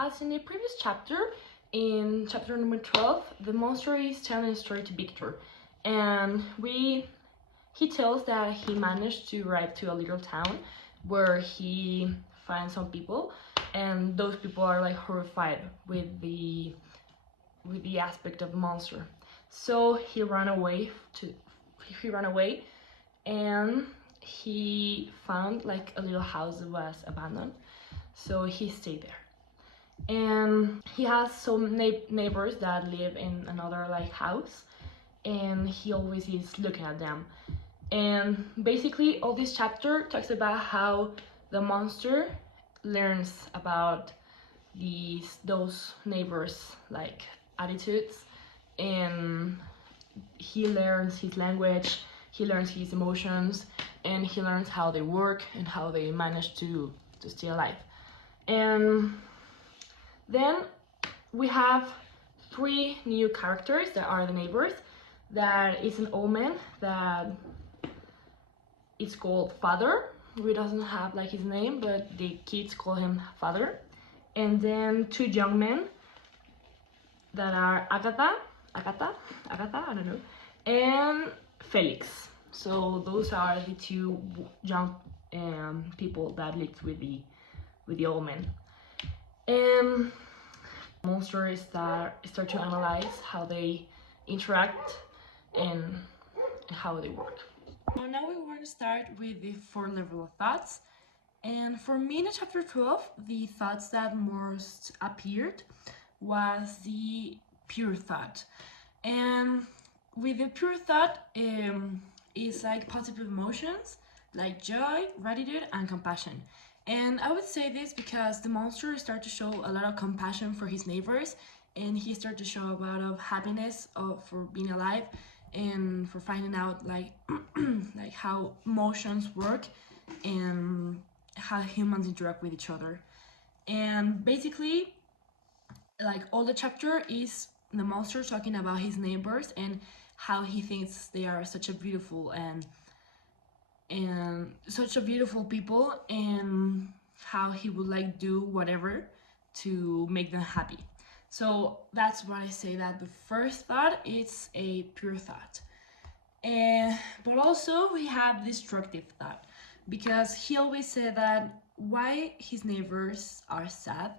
as in the previous chapter, in chapter number 12, the monster is telling a story to Victor, and he tells that he managed to arrive to a little town where he finds some people, and those people are like horrified with the aspect of the monster. So he ran away and he found like a little house that was abandoned, so he stayed there. And he has some neighbors that live in another like house, and he always is looking at them. And basically all this chapter talks about how the monster learns about those neighbors like attitudes, and he learns his language, he learns his emotions, and he learns how they work and how they manage to stay alive. And then we have 3 new characters that are the neighbors. That is an old man that is called Father. We doesn't have like his name, but the kids call him Father. And then 2 young men that are Agatha, I don't know, and Felix. So those are the 2 young people that lived with the old man. And monsters start to analyze how they interact and how they work. So now we want to start with the 4 level of thoughts. And for me in chapter 12, the thoughts that most appeared was the pure thought. And with the pure thought, it's like positive emotions like joy, gratitude, and compassion. And I would say this because the monster started to show a lot of compassion for his neighbors, and he started to show a lot of happiness for being alive and for finding out like like how emotions work and how humans interact with each other. And basically like all the chapter is the monster talking about his neighbors and how he thinks they are such a beautiful and such a beautiful people, and how he would like do whatever to make them happy. So that's why I say that the first thought is a pure thought. But also we have destructive thought, because he always said that why his neighbors are sad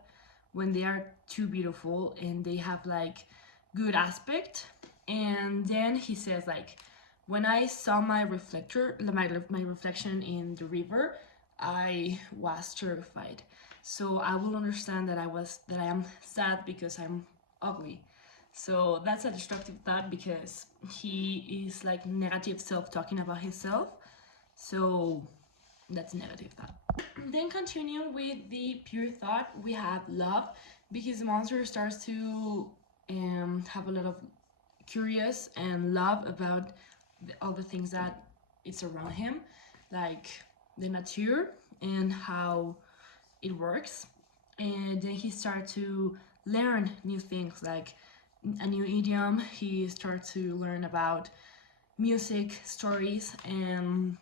when they are too beautiful and they have like good aspect. And then he says like, when I saw my reflection in the river, I was terrified. So I will understand that I am sad because I'm ugly. So that's a destructive thought, because he is like negative self-talking about himself. So that's negative thought. Then continuing with the pure thought, we have love, because the monster starts to have a lot of curious and love about all the things that it's around him, like the nature and how it works. And then he starts to learn new things, like a new idiom. He starts to learn about music, stories, and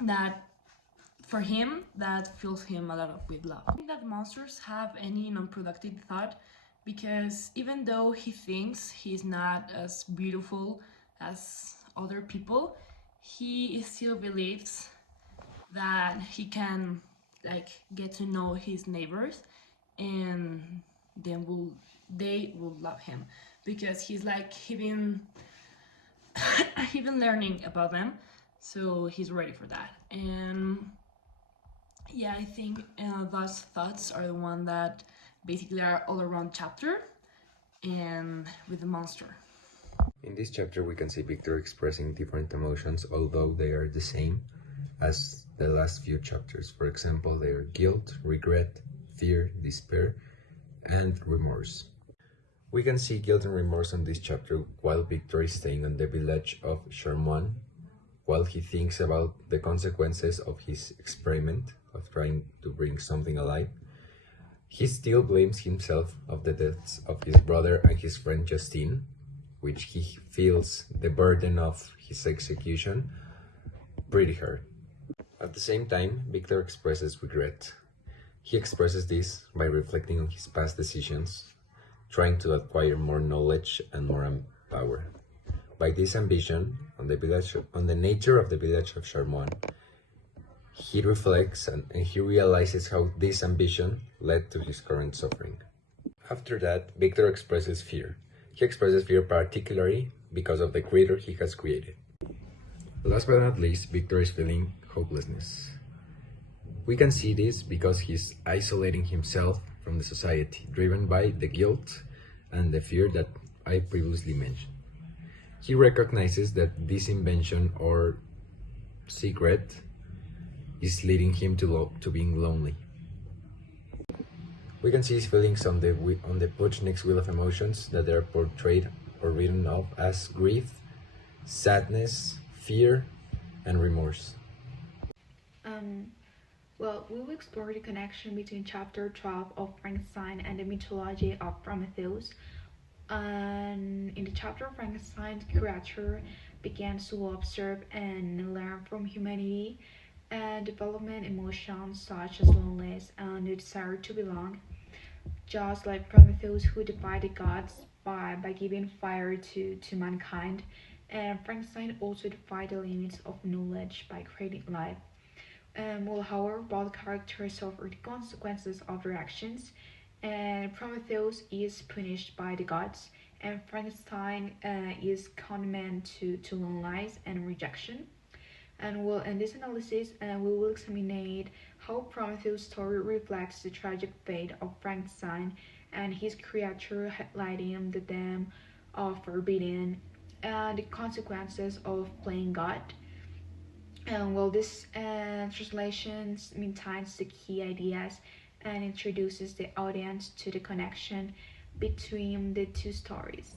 that for him, that fills him a lot of with love. I think that monsters have any non-productive thought, because even though he thinks he's not as beautiful as other people, he still believes that he can like get to know his neighbors, and then they will love him, because he's like he been learning about them, so he's ready for that. And yeah, I think those thoughts are the one that basically are all around chapter and with the monster. In this chapter we can see Victor expressing different emotions, although they are the same as the last few chapters. For example, they are guilt, regret, fear, despair, and remorse. We can see guilt and remorse on this chapter while Victor is staying on the village of Charmoine, while he thinks about the consequences of his experiment of trying to bring something alive. He still blames himself of the deaths of his brother and his friend Justine, which he feels the burden of his execution pretty hard. At the same time, Victor expresses regret. He expresses this by reflecting on his past decisions, trying to acquire more knowledge and more power. By this ambition on the nature of the village of Charmoine, he reflects and he realizes how this ambition led to his current suffering. After that, Victor expresses fear. He expresses fear particularly because of the creator he has created. Last but not least, Victor is feeling hopelessness. We can see this because he's isolating himself from the society, driven by the guilt and the fear that I previously mentioned. He recognizes that this invention or secret is leading him to being lonely. We can see his feelings on the Puchnik's wheel of emotions that are portrayed or written off as grief, sadness, fear, and remorse. Well, we will explore the connection between chapter 12 of Frankenstein and the mythology of Prometheus. And in the chapter, Frankenstein's creature begins to observe and learn from humanity and development emotions such as loneliness and the desire to belong. Just like Prometheus, who defied the gods by giving fire to mankind, and Frankenstein also defied the limits of knowledge by creating life. However, both characters suffer the consequences of their actions, and Prometheus is punished by the gods, and Frankenstein is condemned to loneliness and rejection. And in this analysis, we will examine how Prometheus' story reflects the tragic fate of Frankenstein and his creature, highlighting the theme of forbidden and the consequences of playing God. This translation maintains the key ideas and introduces the audience to the connection between the two stories.